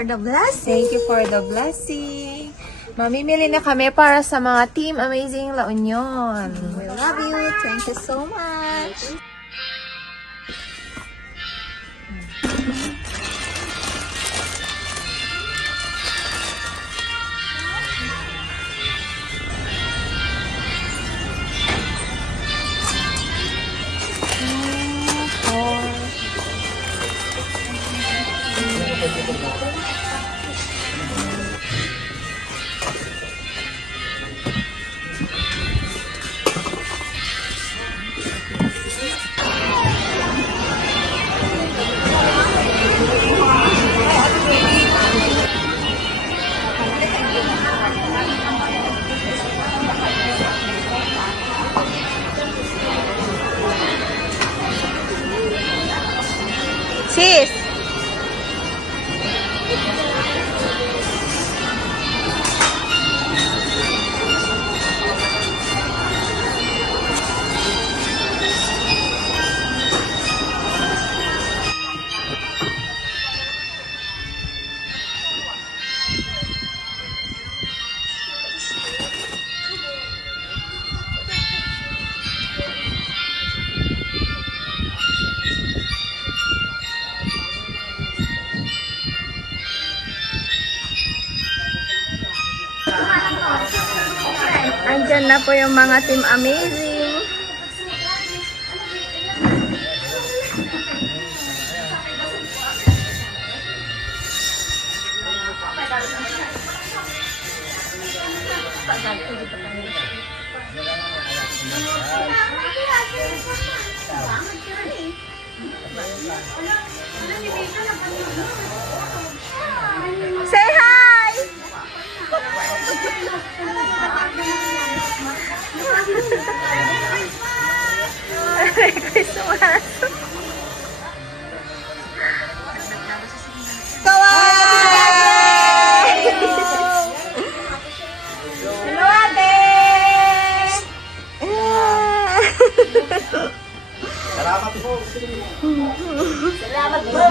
for the blessing. Thank you for the blessing. Mamimili na kami para sa mga Team Amazing La Union. We love you. Thank you so much. Sis! Andyan na po yung mga Team Amazing. Say hi! Merry Christmas! Hello, ate! Salamat po. Salamat po!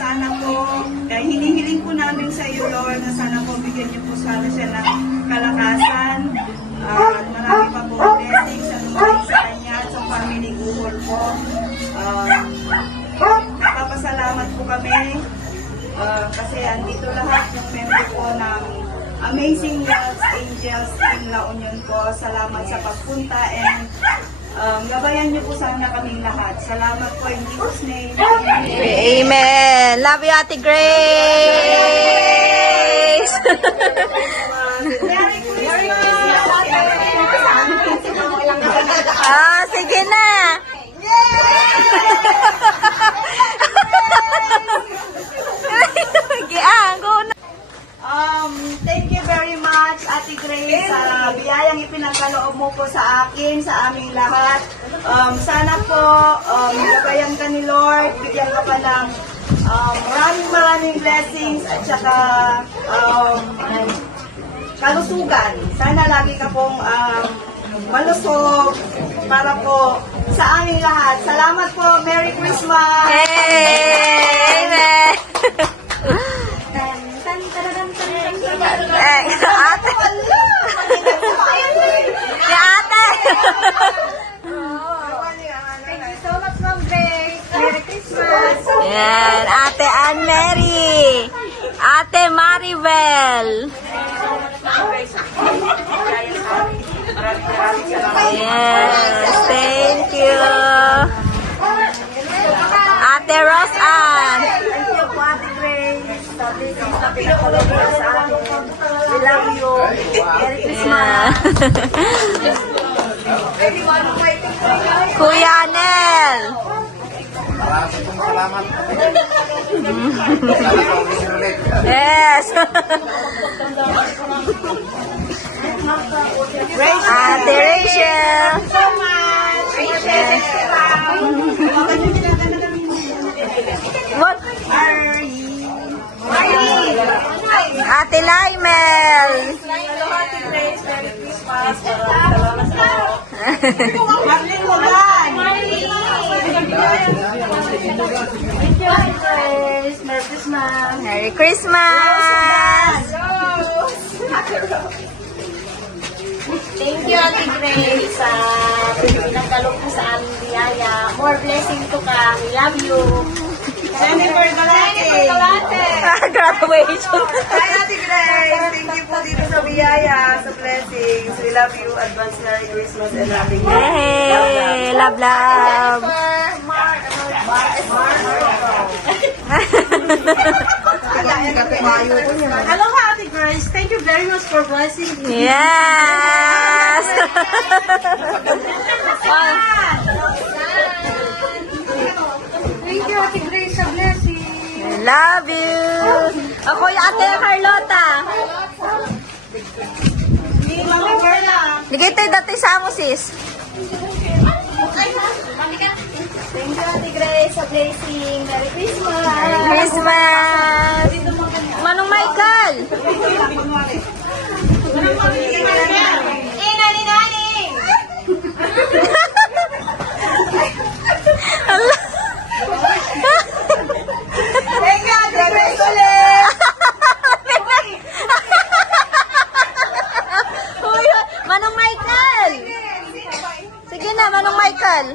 Sana po, hinihiling po namin sa iyo, Lord, na sana po bigyan niyo po sana siya ng kalakasan at marami pa po blessings sa lumating sa kanya at sa family Guhol po. Nagpapasalamat po kami kasi andito lahat ng member po ng Amazing God's Angels Team La Union po. Salamat sa pagpunta and gabayan niyo po sana kaming lahat. Salamat po in Jesus' name. Amen! Love you, Ate Grace! Merry Christmas! Ah, sige na! Go na! Thank you very much, Ate Grace, sa biyayang ipinagkaloob mo po sa akin, sa aming lahat. Sana po, gabayan ka ni Lord, bigyan ka pa ng maraming blessings at saka kalusugan. Sana lagi ka pong malusog para po sa aming lahat. Salamat po. Merry Christmas! Amen! Ate! Si ate! Thank you so much, Ma'am Grace. Merry Christmas. Yan, Ate Ann Mary. Ate Maribel. Yes, thank you. Ate Rose Ann. Thank you po, Ate Grace. Sa blessings na pinagkaloob mo sa akin. We love you. Merry Christmas. Kuya Nel. Maraming pong salamat. Sana po ulit. Yes. Ate Rachel. So much. What? Marley. Ate Laimel. Hello, Ate Grace. Merry Christmas. Salamat po. Marlene Molan. Thank you, Ate Grace. Merry Christmas. Merry Christmas! Thank you, Ate Grace, sa pinagkalog mo sa aming biyaya. More blessing to ka. We love you. Jennifer Galate. Graduation. Hi, Ate Grace. Thank you po dito sa biyaya, sa blessings. We love you. Advance Merry Christmas and Happy New Year. Hey, love, love. Hello, Ate Grace. Thank you very much for blessing me. Yes! Thank you, Ate Grace, sa blessing. I love you. Ako yung Ate Carlota. Mami Carla. Ligay tayo dati sa amo, sis. Thank you, Ate Grace, sa blessing. Merry Christmas. Merry Christmas! Manong Michael! Nani-nani! Thank you, Ate Grace ulit. Uy, Manong Michael! Sige na, Manong Michael.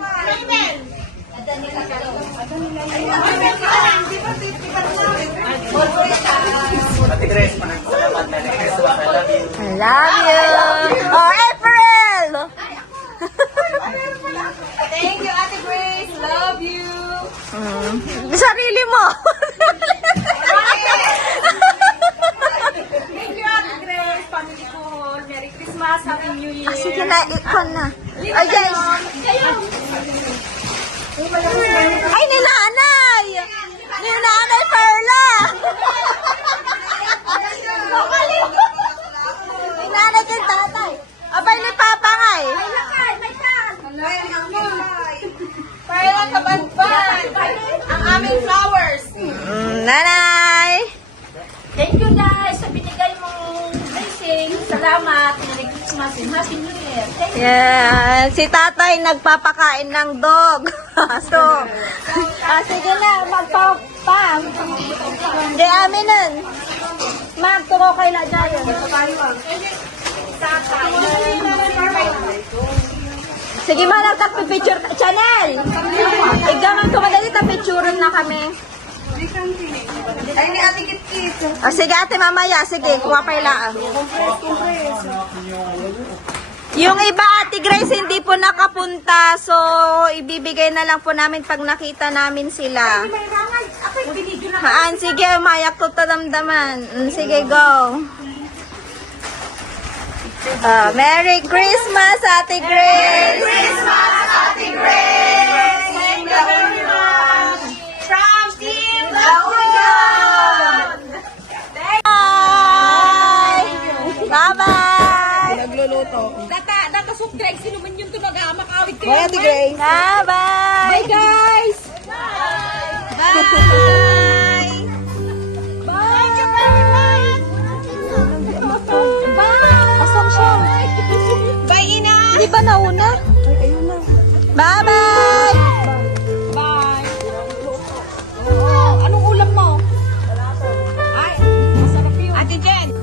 Ate Grace, maraming salamat. Merry Christmas. I love you. I love you. Oh, April! Thank you, Ate Grace. Love you. Sarili mo. Thank you, Ate Grace. Family ko. Merry Christmas. Happy New Year. Sige na, ikon na. Ay, guys. Ay, ni nanay! Ni nanay Perla! Ni nanay kay tatay. Abay ni Papa nga eh. Para kabadbad. Ang aming flowers. Nanay! Thank you, guys, sa binigay mong blessing. Salamat. Merry Christmas and Happy New Year. Thank you. Yan. Si tatay nagpapakain ng dog. So, sige na, magpapam. Hindi amin nun. Ma'am, turo kay la dyan. Sige ma, nagtagpipicture ka. Chanel! Igaman ko madali, tapicturean na kami. Ay, ni Ate Kit-Kit. Sige ate, mamaya. Sige, kuha pa ilaan. Yung iba, Ate Grace, hindi po nakapunta. So, ibibigay na lang po namin pag nakita namin sila. Haan, sige, mayak ko tadamdaman. Sige, go. Merry Christmas, Ate Grace! Christmas, Ate Grace. Thank you very much. From Team La Union. Bye! Bye-bye! Datasok Greg, sino man yung tumaga-makawid kayo? Bye, Ate Grace. Bye-bye! Bye, guys! Bye! Thank you very much! Bye! Asan siya? Bye, Ina! Hindi ba nauna? Bye-bye! Bye! Anong ulam mo? Ay, masarap yun. Ate Jen!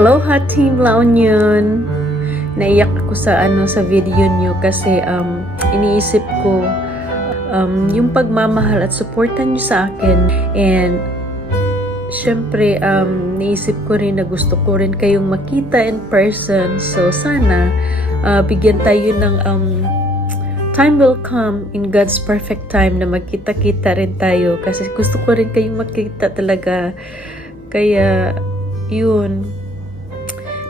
Aloha Team La Union. Naiyak ako sa video nyo kasi iniisip ko yung pagmamahal at suportan nyo sa akin, and syempre naisip ko rin na gusto ko rin kayong makita in person. So sana bigyan tayo ng time will come in God's perfect time na magkita-kita rin tayo, kasi gusto ko rin kayong makita talaga. Kaya yun,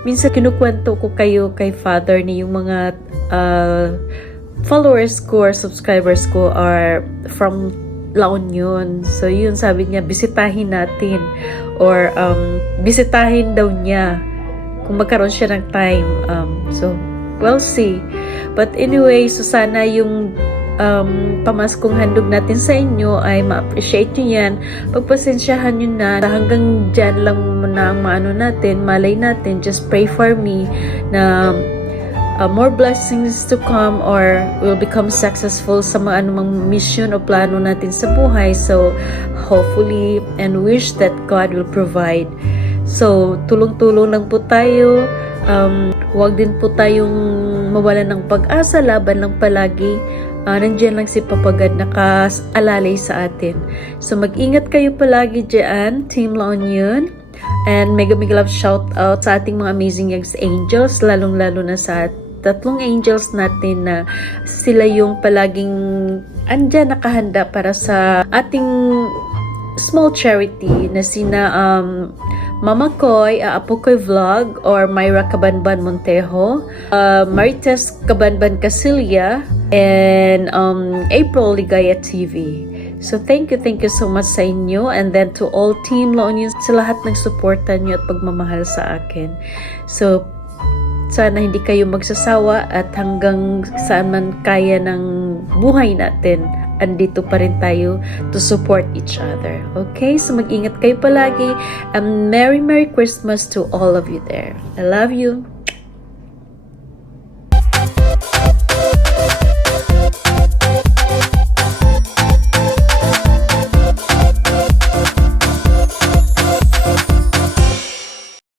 minsan kinukwento ko kayo kay Father ni yung mga followers ko or subscribers ko are from La Union. So yun, sabi niya, bisitahin natin or bisitahin daw niya kung magkaroon siya ng time. So, we'll see. But anyway, so sana yung pamaskong handog natin sa inyo ay ma-appreciate nyo yan. Pagpasensyahan nyo na, hanggang dyan lang muna ang maano natin, malay natin, just pray for me na more blessings to come or will become successful sa mga anumang mission o plano natin sa buhay. So, hopefully and wish that God will provide. So, tulong-tulong lang po tayo. Huwag din po tayong mawala ng pag-asa, laban lang palagi. Nandiyan lang si Papa God nakaalalay sa atin. So mag-ingat kayo palagi dyan, Team La Union. And mega love shout out sa ating mga amazing young angels, lalong-lalo na sa tatlong angels natin na sila yung palaging andyan nakahanda para sa ating small charity na sina Mama Koy, Apo Koy Vlog, or Myra Cabanban Montejo, Marites Cabanban Casilia, and April Ligaya TV. So thank you so much sa inyo, and then to all Team La Union, sa lahat ng suporta nyo at pagmamahal sa akin. So sana hindi kayo magsasawa at hanggang saan man kaya ng buhay natin, andito pa rin tayo to support each other. Okay? So mag-ingat kayo palagi. Merry Christmas to all of you there. I love you.